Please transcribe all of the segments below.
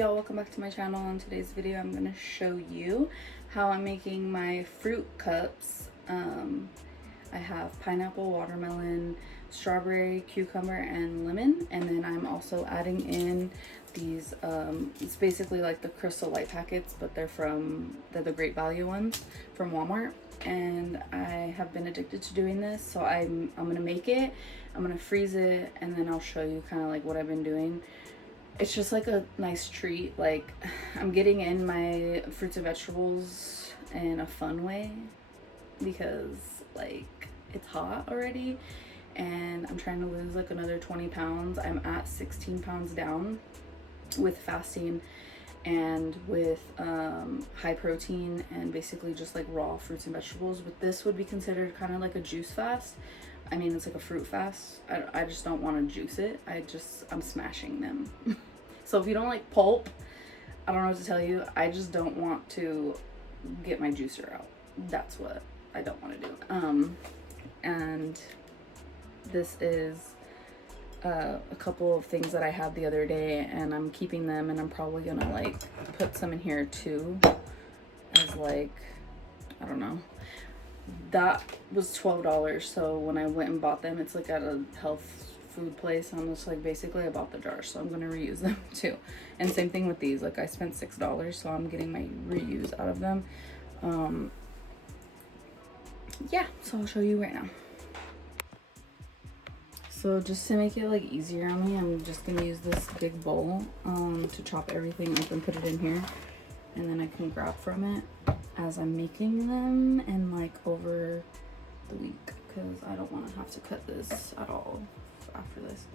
Y'all, welcome back to my channel. In today's video I'm going to show you how I'm making my fruit cups. I have pineapple, watermelon, strawberry, cucumber, and lemon, and then I'm also adding in these it's basically like the Crystal Light packets, but they're the Great Value ones from Walmart. And I have been addicted to doing this, so I'm gonna make it, I'm gonna freeze it, and then I'll show you kind of like what I've been doing. It's just like a nice treat. Like, I'm getting in my fruits and vegetables in a fun way because like it's hot already and I'm trying to lose like another 20 pounds. I'm at 16 pounds down with fasting and with high protein and basically just like raw fruits and vegetables. But this would be considered kind of like a juice fast. I mean, it's like a fruit fast. I just don't want to juice it. I'm smashing them. So if you don't like pulp, I don't know what to tell you. I just don't want to get my juicer out. That's what I don't want to do. And this is a couple of things that I had the other day, and I'm keeping them, and I'm probably gonna like put some in here too as like, I don't know. That was $12, so when I went and bought them, it's like at a health food place, and I'm just like, basically I bought the jar, so I'm gonna reuse them too. And same thing with these, like I spent $6, so I'm getting my reuse out of them. Yeah, so I'll show you right now. So just to make it like easier on me, I'm just gonna use this big bowl to chop everything up and put it in here, and then I can grab from it as I'm making them and like over the week, because I don't want to have to cut this at all after this.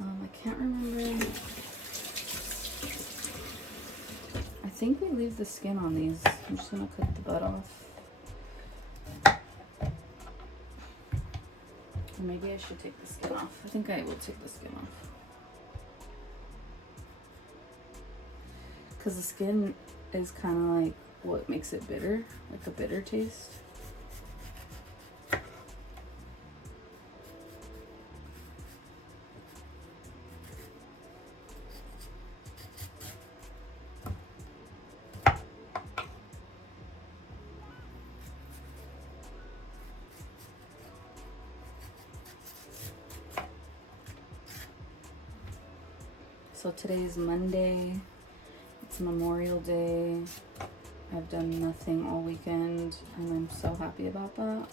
I can't remember. I think we leave the skin on these. I'm just gonna cut the butt off. Or maybe I should take the skin off. I think I will take the skin off, because the skin is kind of like what makes it bitter, like a bitter taste. So today is Monday. It's Memorial Day. I've done nothing all weekend, and I'm so happy about that.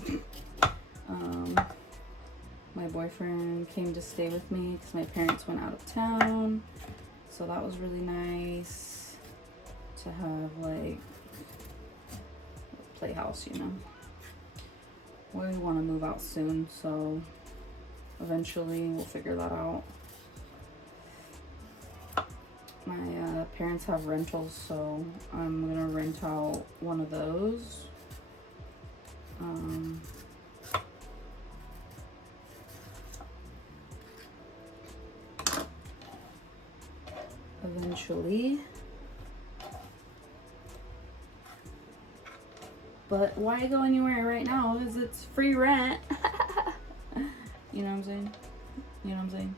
My boyfriend came to stay with me because my parents went out of town, so that was really nice to have like a playhouse, you know. We want to move out soon, so eventually we'll figure that out. My parents have rentals, so I'm gonna rent out one of those. Eventually. But why go anywhere right now? Because it's free rent. You know what I'm saying? You know what I'm saying?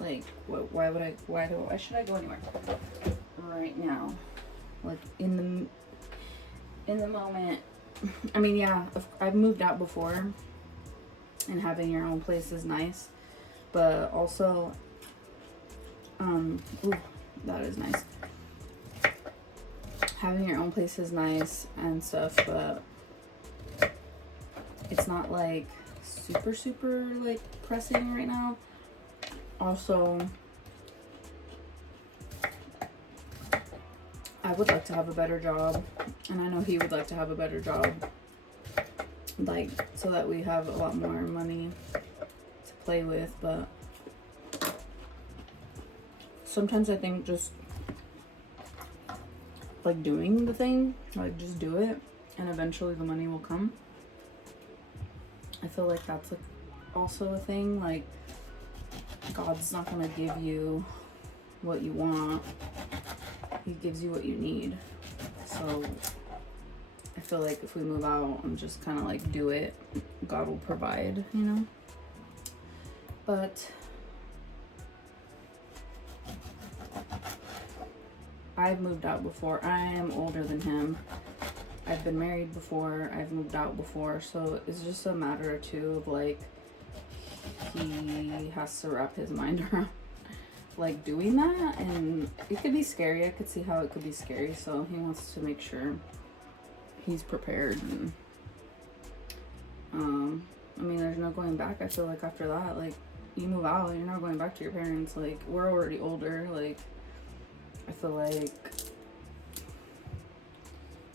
Like, why should I go anywhere right now? Like, in the moment. I mean, yeah, I've moved out before, and having your own place is nice, but also, ooh, that is nice. Having your own place is nice and stuff, but it's not like super like pressing right now. Also, I would like to have a better job, and I know he would like to have a better job, like, so that we have a lot more money to play with. But sometimes I think just like doing the thing, like just do it, and eventually the money will come. I feel like that's like also a thing, like God's not gonna give you what you want, he gives you what you need. So I feel like if we move out and just kind of like do it, God will provide, you know. But I've moved out before. I am older than him. I've been married before. I've moved out before. So it's just a matter or two of like, he has to wrap his mind around like doing that, and it could be scary. I could see how it could be scary. So he wants to make sure he's prepared. And I mean, there's no going back. I feel like after that, like, you move out, you're not going back to your parents. Like, we're already older. Like, I feel like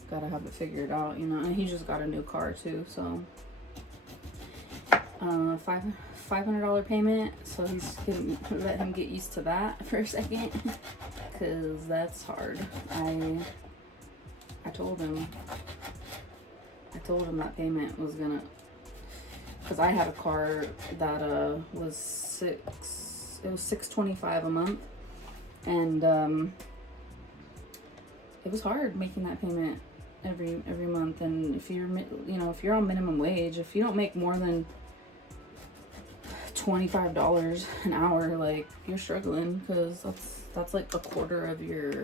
gotta have it figured out, you know. And he just got a new car too, so $500 payment. So he's gonna let him get used to that for a second, cause that's hard. I told him that payment was gonna, because I had a car that was $625 a month, and it was hard making that payment every month. And if you're, you know, if you're on minimum wage, if you don't make more than $25 an hour, like, you're struggling, because that's like a quarter of your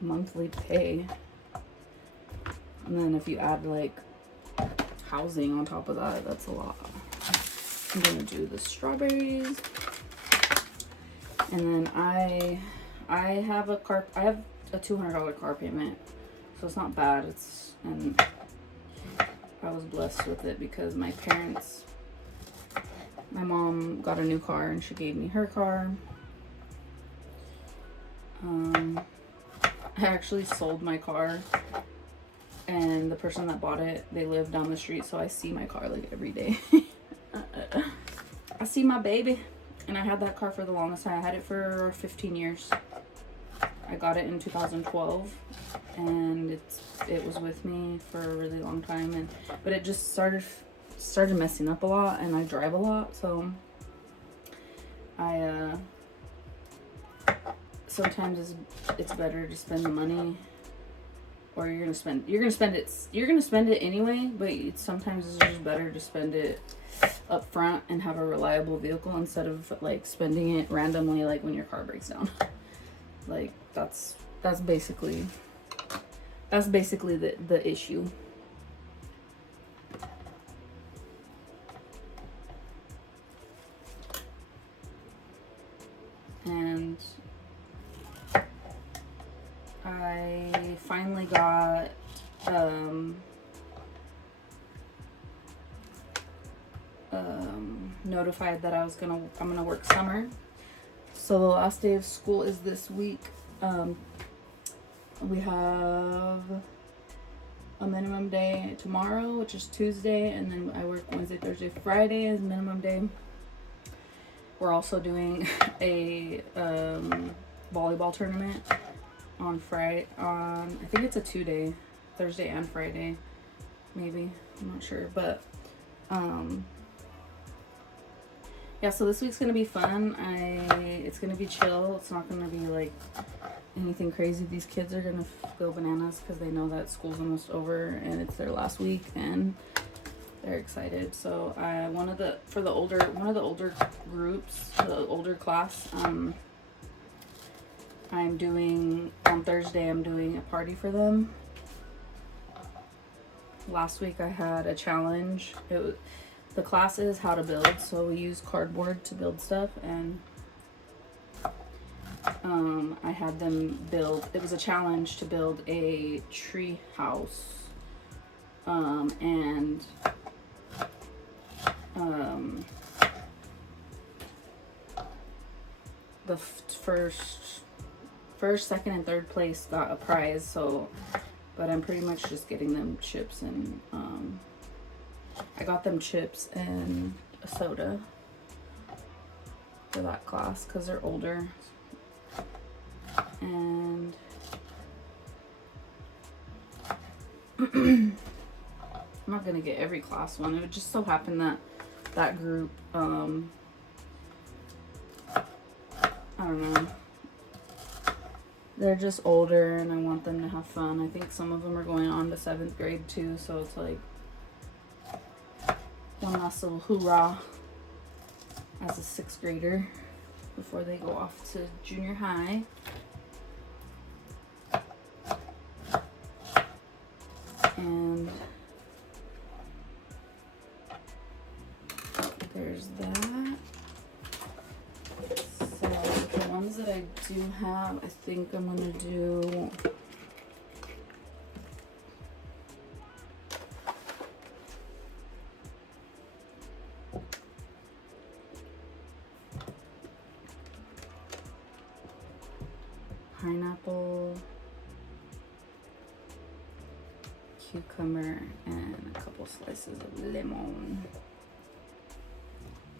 monthly pay. And then if you add like housing on top of that, that's a lot. I'm gonna do the strawberries, and then I have a $200 car payment, so it's not bad. And I was blessed with it because my mom got a new car and she gave me her car. I actually sold my car, and the person that bought it, they live down the street, so I see my car like every day. I see my baby. And I had that car for the longest time. I had it for 15 years. I got it in 2012, and it was with me for a really long time. But it just started messing up a lot, and I drive a lot, so I sometimes it's better to spend the money, or you're gonna spend it anyway, but sometimes it's just better to spend it up front and have a reliable vehicle instead of like spending it randomly, like when your car breaks down. Like, that's basically the issue. And I finally got notified that I'm gonna work summer. So the last day of school is this week. We have a minimum day tomorrow, which is Tuesday, and then I work Wednesday, Thursday, Friday as minimum day. We're also doing a volleyball tournament on Friday. I think it's a 2-day, Thursday and Friday, maybe. I'm not sure, but yeah. So this week's gonna be fun. It's gonna be chill. It's not gonna be like anything crazy. These kids are gonna go bananas because they know that school's almost over and it's their last week, and they're excited. So one of the older groups, the older class, I'm doing on Thursday. I'm doing a party for them. Last week I had a challenge. The class is how to build, so we use cardboard to build stuff, and I had them build. It was a challenge to build a tree house, and the first, second, and third place got a prize. So, but I'm pretty much just getting them chips, and I got them chips and a soda for that class because they're older. And I'm not gonna get every class one. It would just so happen that group, I don't know, they're just older and I want them to have fun. I think some of them are going on to 7th grade too, so it's like one last little hoorah as a 6th grader before they go off to junior high. that I do have, I think I'm gonna do pineapple, cucumber, and a couple slices of lemon.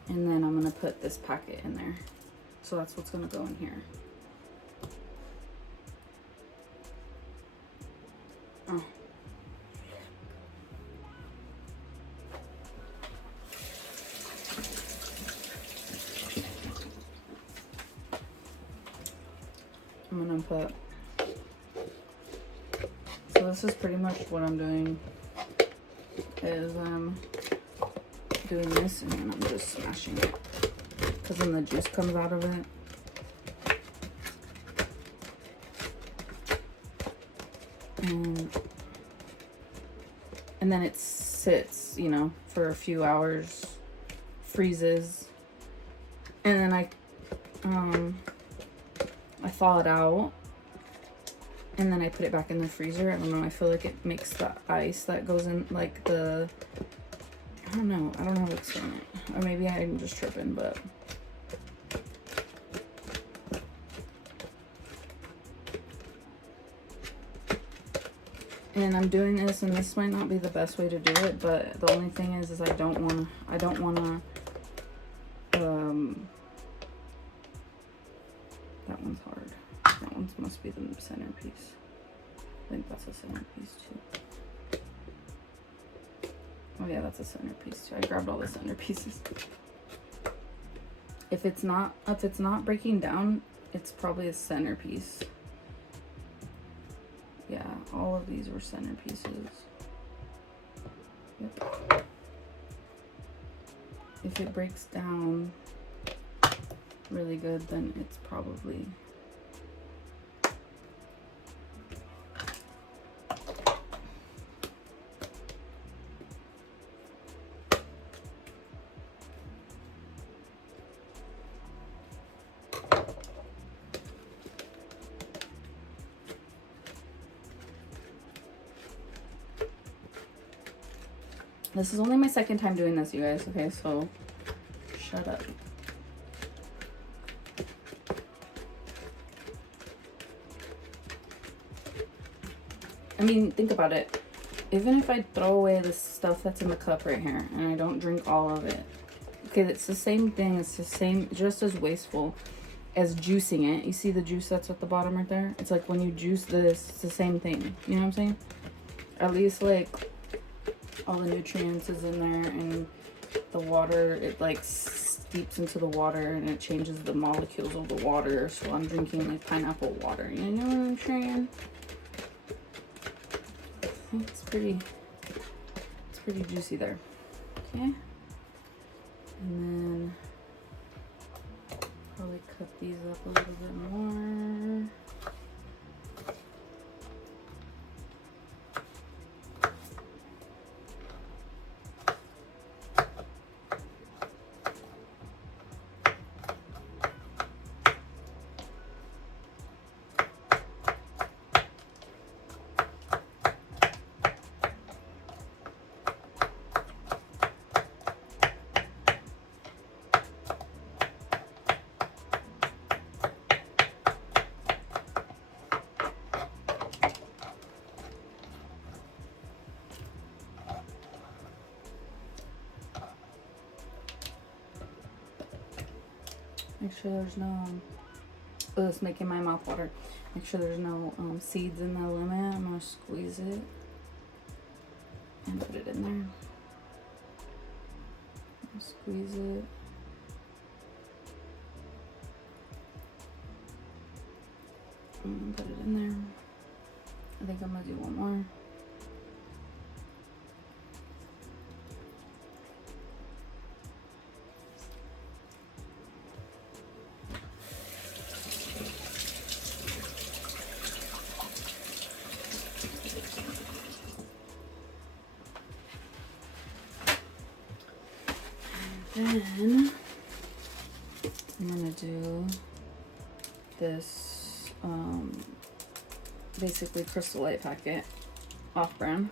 And then I'm gonna put this packet in there. So that's what's gonna go in here. Oh. I'm gonna put, so this is pretty much what I'm doing, is doing this and then I'm just smashing it, because then the juice comes out of it. And then it sits, you know, for a few hours, freezes, and then I thaw it out, and then I put it back in the freezer. I don't know, I feel like it makes the ice that goes in, like the, I don't know how to explain it, or maybe I'm just tripping, but and I'm doing this, and this might not be the best way to do it, but the only thing is I don't wanna that one's hard. That one must be the centerpiece. I think that's a centerpiece too. Oh yeah, that's a centerpiece too. I grabbed all the centerpieces. If it's not breaking down, it's probably a centerpiece. Yeah, all of these were centerpieces. Yep. If it breaks down really good, then it's probably This is only my second time doing this, you guys, okay? So, shut up. I mean, think about it. Even if I throw away the stuff that's in the cup right here, and I don't drink all of it, okay, it's the same thing. It's the same, just as wasteful as juicing it. You see the juice that's at the bottom right there? It's like when you juice this, it's the same thing. You know what I'm saying? At least, like, all the nutrients is in there, and the water, it like steeps into the water and it changes the molecules of the water. So I'm drinking like pineapple water, you know what I'm saying? It's pretty juicy there. Okay, and then probably cut these up a little bit more. Make sure there's no, oh, it's making my mouth water. Make sure there's no seeds in the lemon. I'm gonna squeeze it and put it in there. Squeeze it. And put it in there. I think I'm gonna do one more. Then I'm gonna do, this basically Crystal Light packet, off-brand.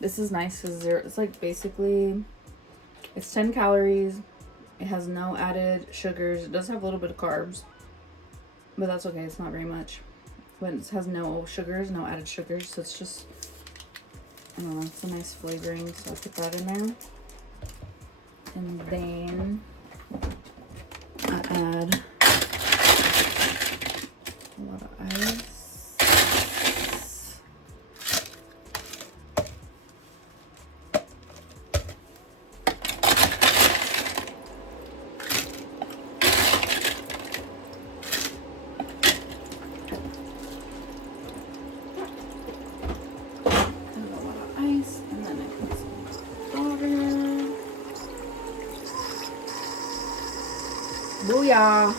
This is nice because it's like basically, it's 10 calories. It has no added sugars. It does have a little bit of carbs, but that's okay. It's not very much. But it has no sugars, no added sugars. So it's just, I don't know, it's a nice flavoring. So I put that in there. And then I add a lot of ice. Booyah!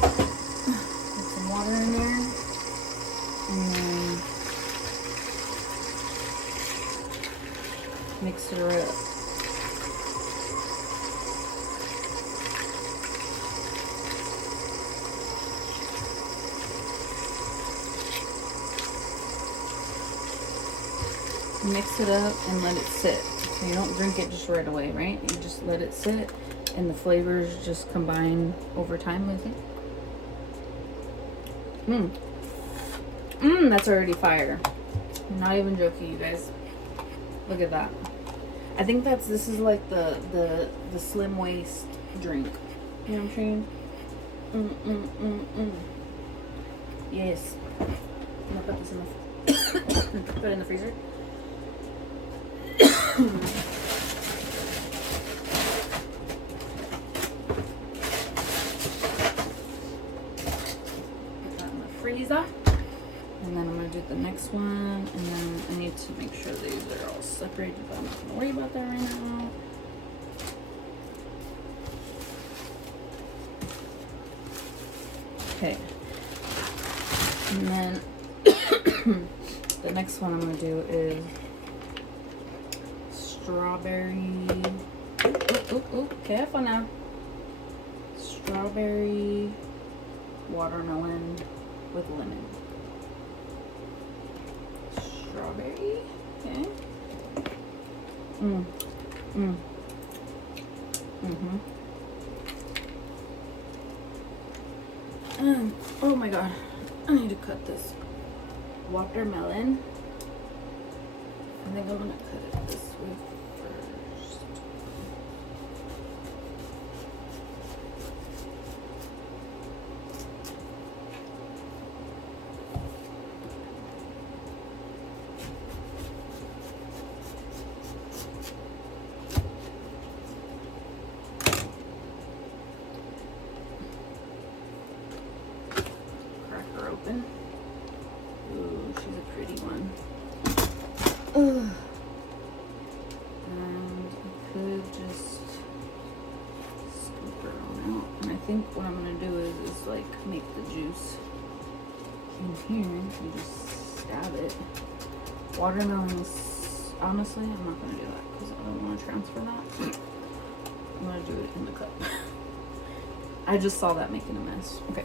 Put some water in there. And then mix her up. Mix it up and let it sit. So you don't drink it just right away, right? You just let it sit. And the flavors just combine over time with it. That's already fire. I'm not even joking, you guys. Look at that. I think this is like the slim waist drink. You know what I'm saying? Yes. I'm gonna put this in the put it in the freezer. Freezer. And then I'm going to do the next one, and then I need to make sure these are all separated, but I'm not going to worry about that right now. Okay. And then the next one I'm going to do is strawberry. Oh, careful now. Strawberry watermelon with lemon. Strawberry, okay. Oh my god, I need to cut this watermelon. I think I'm gonna cut it this way first. Open. Ooh, she's a pretty one. Ugh. And I could just scoop her on out. And I think what I'm gonna do is like make the juice in here and just stab it. Watermelon is, honestly, I'm not gonna do that because I don't want to transfer that. I'm gonna do it in the cup. I just saw that making a mess. Okay.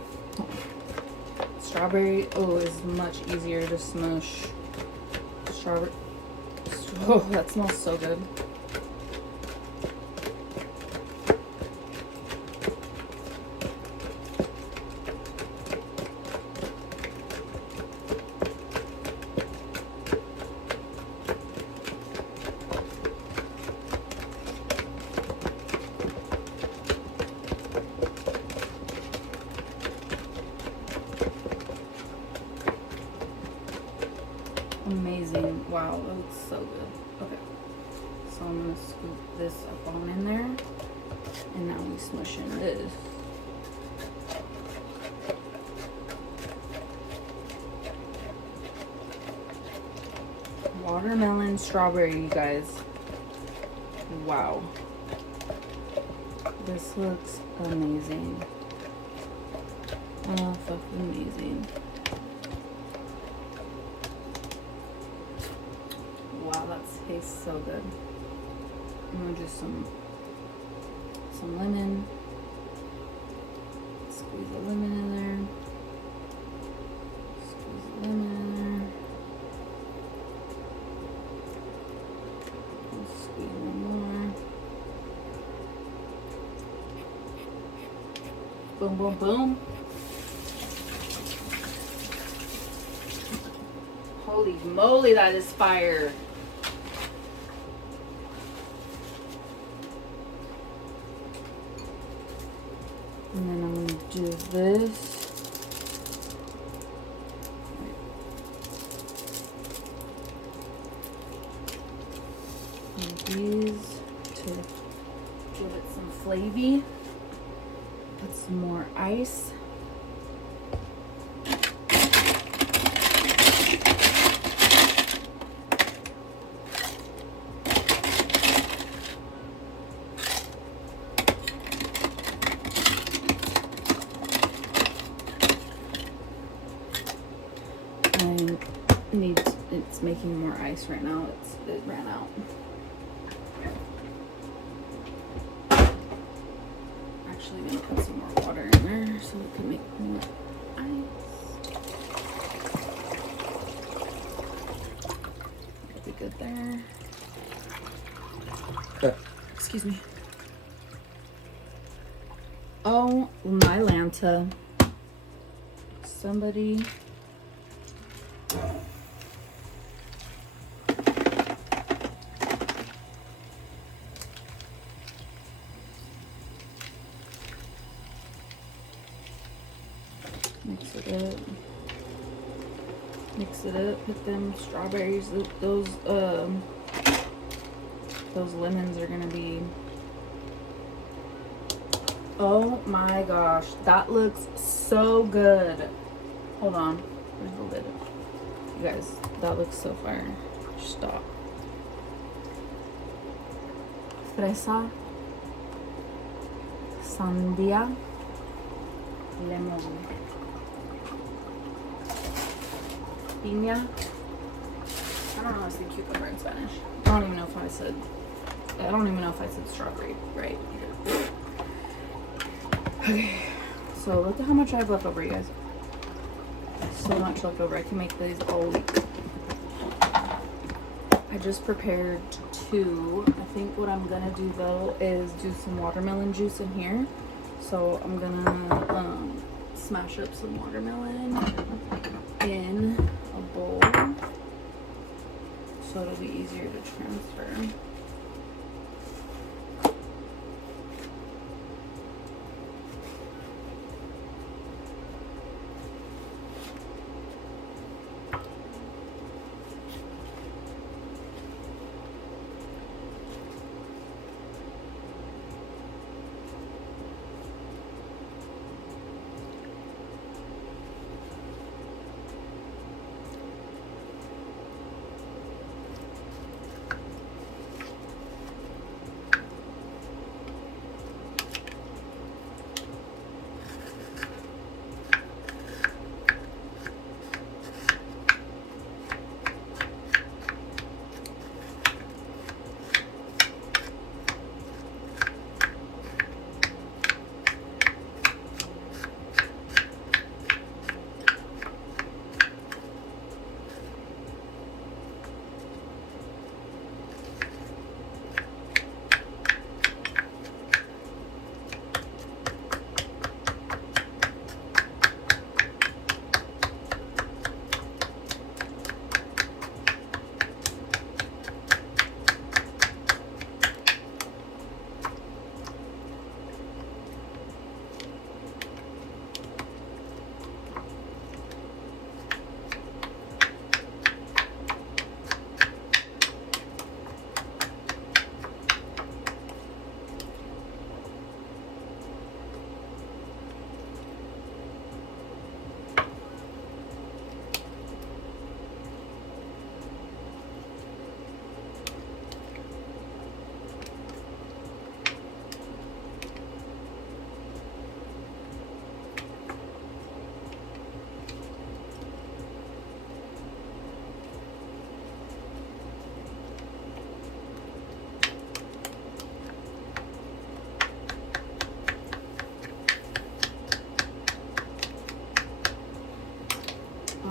Strawberry, is much easier to smush. Strawberry, that smells so good. Amazing. Wow, that looks so good. Okay. So I'm going to scoop this up on in there. And now we smush in this. Watermelon strawberry, you guys. Wow. This looks amazing. Oh, fucking amazing. Wow, that tastes so good. I'm gonna do some some lemon. Squeeze the lemon in there. Squeeze the lemon in there. And squeeze one more. Boom, boom, boom. Holy moly, that is fire. And then I'm gonna do this. And these to give it some flavy. Put some more ice. It's making more ice right now. It ran out. Actually, I'm gonna put some more water in there so it can make more ice. It'll be good there. Excuse me. Oh my Lanta. Somebody. Mix it up. Mix it up. Put them strawberries. Those lemons are gonna be. Oh my gosh, that looks so good. Hold on. Where's the lid? You guys, that looks so fire. Stop. Fresa, sandía, lemon. Piña. I don't know how to say cucumber in Spanish. I don't even know if I said strawberry right either. Okay, so look at how much I have left over, you guys. So much left over. I can make these all week. I just prepared 2. I think what I'm gonna do though is do some watermelon juice in here. So I'm gonna smash up some watermelon in a bowl so it'll be easier to transfer.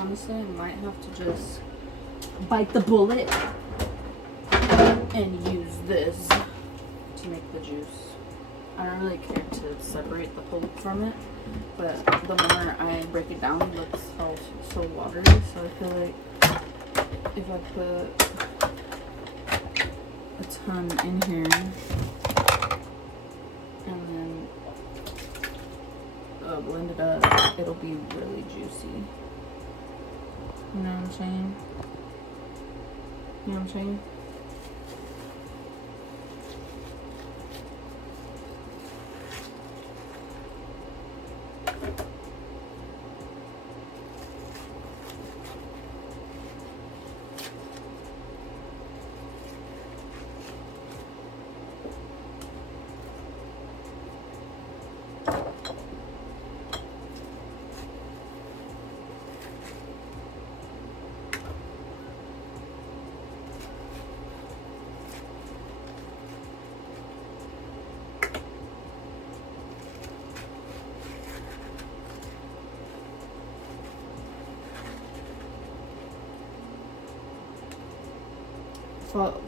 honestly, I might have to just bite the bullet and use this to make the juice. I don't really care to separate the pulp from it, but the more I break it down, it looks all so watery. So I feel like if I put a ton in here and then blend it up, it'll be really juicy. You know what I'm saying? You know what I'm saying?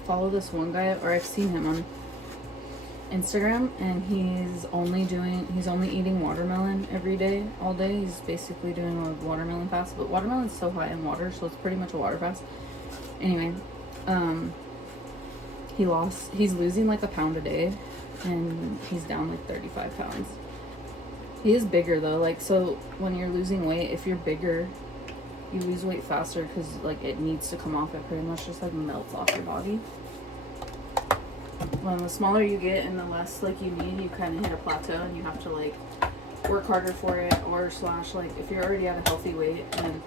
Follow this one guy, or I've seen him on Instagram, and he's only eating watermelon every day, all day. He's basically doing a watermelon fast, but watermelon's so high in water, so it's pretty much a water fast. Anyway, he's losing like a pound a day, and he's down like 35 pounds. He is bigger though, like, so when you're losing weight, if you're bigger, you lose weight faster because like it needs to come off. It pretty much just like melts off your body. When the smaller you get and the less like you need, you kind of hit a plateau and you have to like work harder for it, or slash like if you're already at a healthy weight and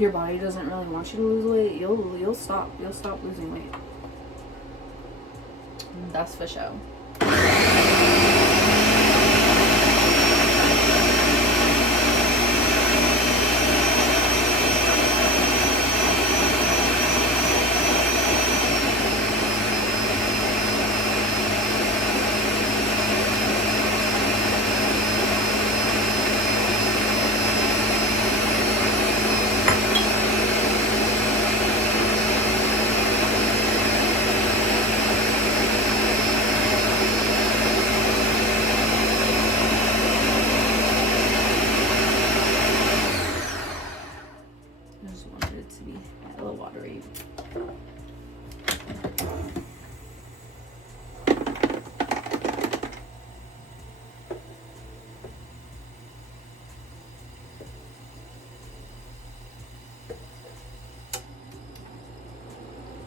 your body doesn't really want you to lose weight, you'll stop losing weight. That's for sure.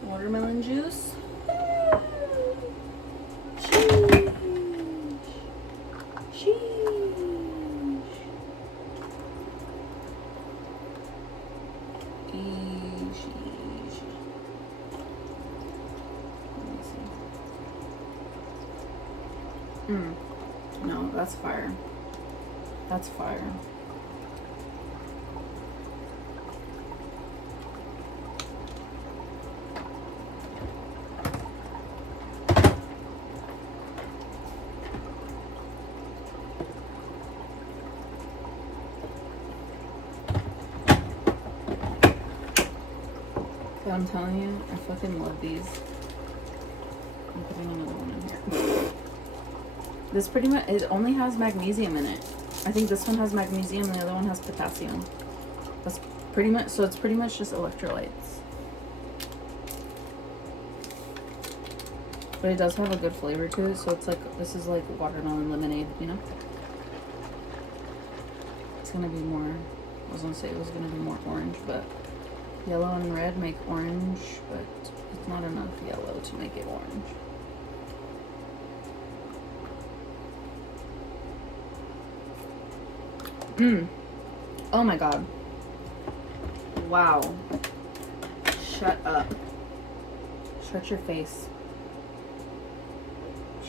Watermelon juice. Sheesh. Sheesh. Sheesh. Let me see. No, that's fire. That's fire. I'm telling you, I fucking love these. I'm putting another one in here. This pretty much, it only has magnesium in it. I think this one has magnesium and the other one has potassium. That's pretty much, so it's pretty much just electrolytes. But it does have a good flavor to it, so it's like, this is like watermelon lemonade, you know? It's gonna be more, I was gonna say it was gonna be more orange, but yellow and red make orange, but it's not enough yellow to make it orange. Oh my god. Wow. Shut up. Shut your face.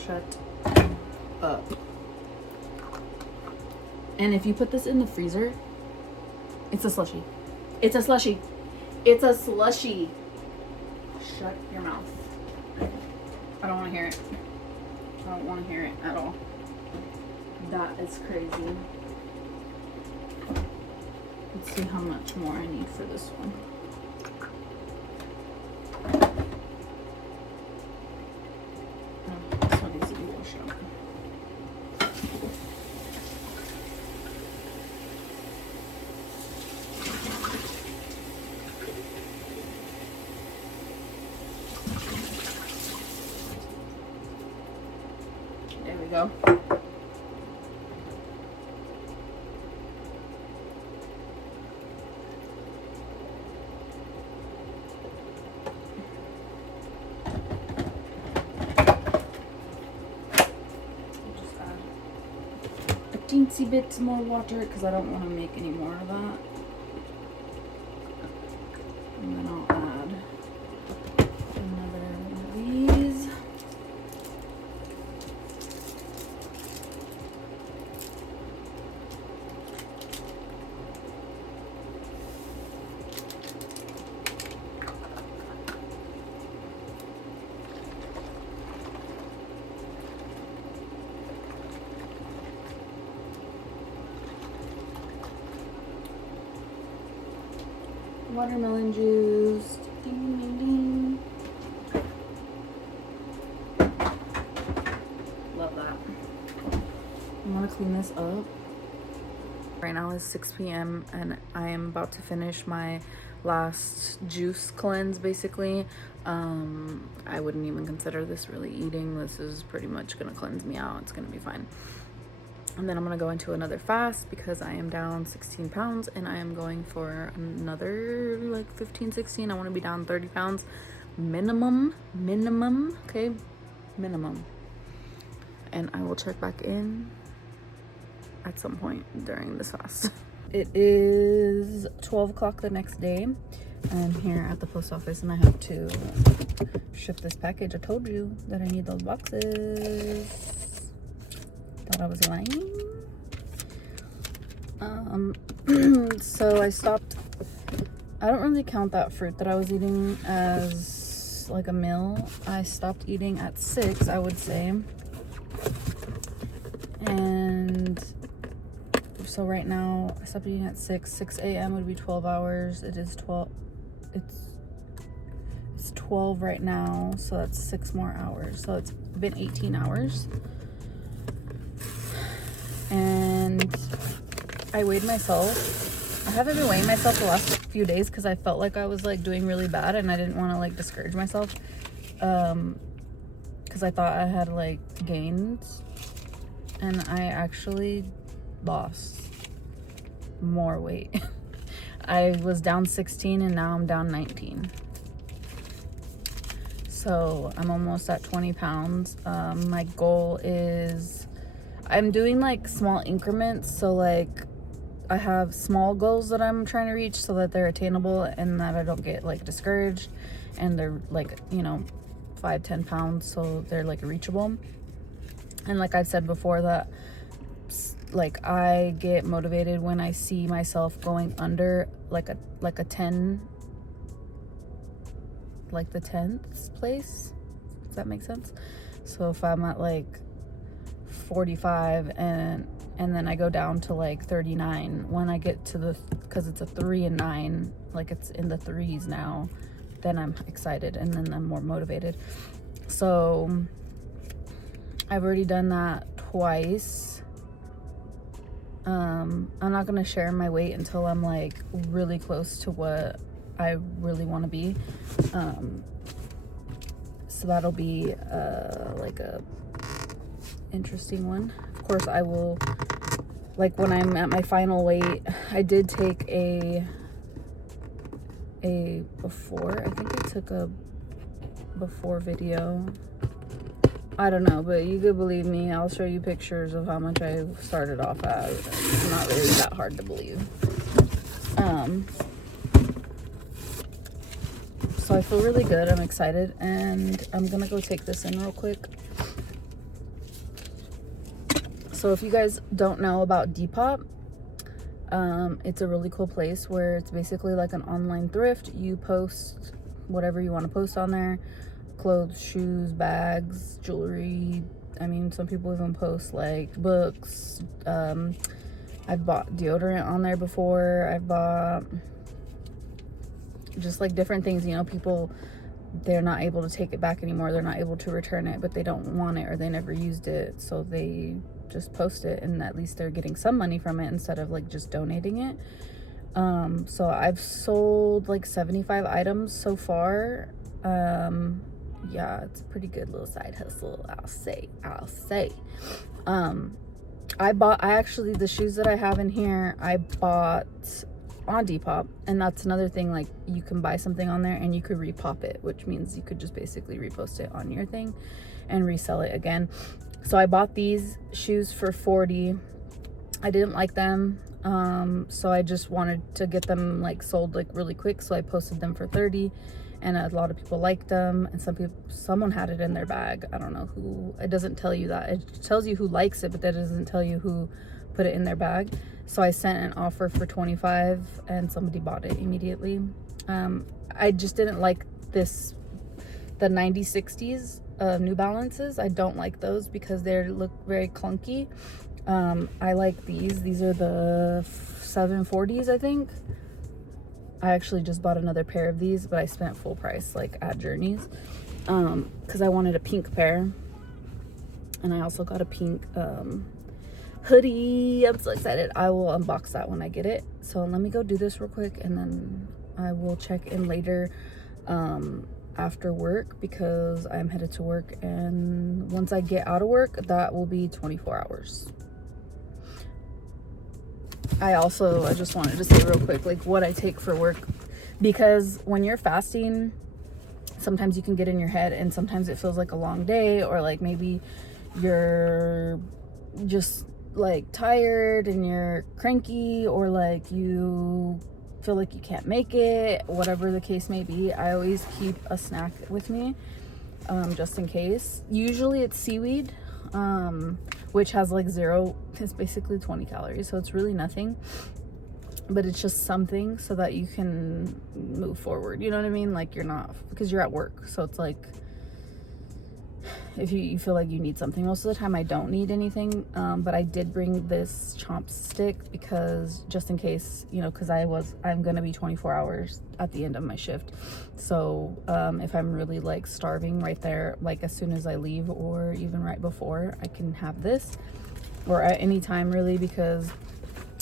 Shut up. And if you put this in the freezer, it's a slushie. It's a slushie. It's a slushie. Shut your mouth. I don't want to hear it. I don't want to hear it at all. That is crazy. Let's see how much more I need for this one. Oh, this one needs to be washed out. There we go. Teensy bit more water because I don't want to make any more of that. And then I'll add another one of these. Watermelon juice. Ding, ding, ding. Love that. I'm gonna clean this up. Right now is 6 p.m. and I am about to finish my last juice cleanse basically. I wouldn't even consider this really eating. This is pretty much gonna cleanse me out. It's gonna be fine. And then I'm gonna go into another fast because I am down 16 pounds and I am going for another like 15, 16. I want to be down 30 pounds minimum, okay, minimum. And I will check back in at some point during this fast. It is 12 o'clock the next day. I'm here at the post office and I have to ship this package. I told you that I need those boxes. Thought I was lying. So I stopped. I don't really count that fruit that I was eating as like a meal. I stopped eating at 6, I would say. And so right now I stopped eating at 6 a.m. would be 12 hours. It is 12. It's 12 right now, so that's 6 more hours. So it's been 18 hours. And I weighed myself. I haven't been weighing myself the last few days because I felt like I was like doing really bad and I didn't want to like discourage myself, because I thought I had like gained, and I actually lost more weight. I was down 16 and now I'm down 19. So I'm almost at 20 pounds. My goal is, I'm doing like small increments, so like I have small goals that I'm trying to reach so that they're attainable and that I don't get like discouraged, and they're like, you know, 5-10 pounds, so they're like reachable. And like I've said before, that like I get motivated when I see myself going under like a 10, like the 10th place. Does that make sense? So if I'm at like 45 and then I go down to like 39, when I get to the, because it's a 3 and 9, like it's in the 3s now, then I'm excited and then I'm more motivated. So I've already done that twice. I'm not gonna share my weight until I'm like really close to what I really want to be. So that'll be like a interesting one. Of course, I will, like when I'm at my final weight, I did take a before, I think I took a before video. I don't know, but you could believe me, I'll show you pictures of how much I started off at. It's not really that hard to believe. So I feel really good. I'm excited, and I'm gonna go take this in real quick. So if you guys don't know about Depop, it's a really cool place where it's basically like an online thrift. You post whatever you want to post on there: clothes, shoes, bags, jewelry. I mean, some people even post like books. I I've bought deodorant on there before. I've bought just like different things, you know, people, they're not able to take it back anymore. They're not able to return it, but they don't want it or they never used it. So they just post it and at least they're getting some money from it instead of like just donating it. So I've sold like 75 items so far. Yeah, it's a pretty good little side hustle, I'll say. I actually, the shoes that I have in here, I bought on Depop, and that's another thing, like you can buy something on there and you could repop it, which means you could just basically repost it on your thing and resell it again. So I bought these shoes for $40. I didn't like them, so I just wanted to get them like sold like really quick, so I posted them for $30, and a lot of people liked them, and someone had it in their bag. I don't know who. It doesn't tell you that. It tells you who likes it, but that doesn't tell you who put it in their bag. So I sent an offer for $25 and somebody bought it immediately. I just didn't like the 9060s New Balances. I don't like those because they look very clunky. I like these are the 740s, I think. I actually just bought another pair of these, but I spent full price like at Journeys because I wanted a pink pair, and I also got a pink hoodie. I'm so excited. I will unbox that when I get it. So let me go do this real quick, and then I will check in later after work, because I'm headed to work, and once I get out of work, that will be 24 hours. I just wanted to say real quick, like what I take for work, because when you're fasting, sometimes you can get in your head, and sometimes it feels like a long day, or like maybe you're just like tired and you're cranky, or like you feel like you can't make it, whatever the case may be. I always keep a snack with me, just in case. Usually it's seaweed, which has like it's basically 20 calories, so it's really nothing, but it's just something so that you can move forward, you know what I mean? Like you're not, because you're at work, so it's like if you feel like you need something. Most of the time I don't need anything, but I did bring this chomp stick because just in case, you know, because I'm gonna be 24 hours at the end of my shift. So if I'm really like starving right there, like as soon as I leave or even right before, I can have this, or at any time really, because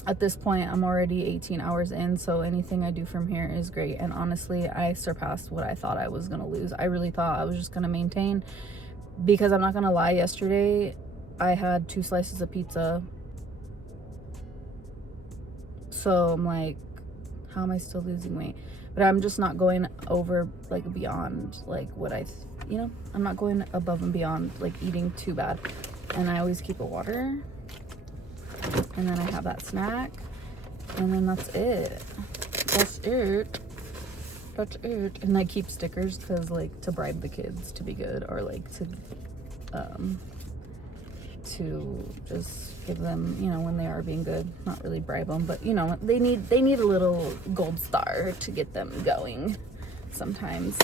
at this point I'm already 18 hours in, so anything I do from here is great. And honestly, I surpassed what I thought I was gonna lose. I really thought I was just gonna maintain, because I'm not gonna lie, yesterday I had 2 slices of pizza. So I'm like, how am I still losing weight? But I'm just not going over like beyond like what I'm not going above and beyond like eating too bad. And I always keep a water, and then I have that snack, and then that's it. And I keep stickers because like to bribe the kids to be good, or like to just give them, you know, when they are being good, not really bribe them, but you know, they need a little gold star to get them going sometimes.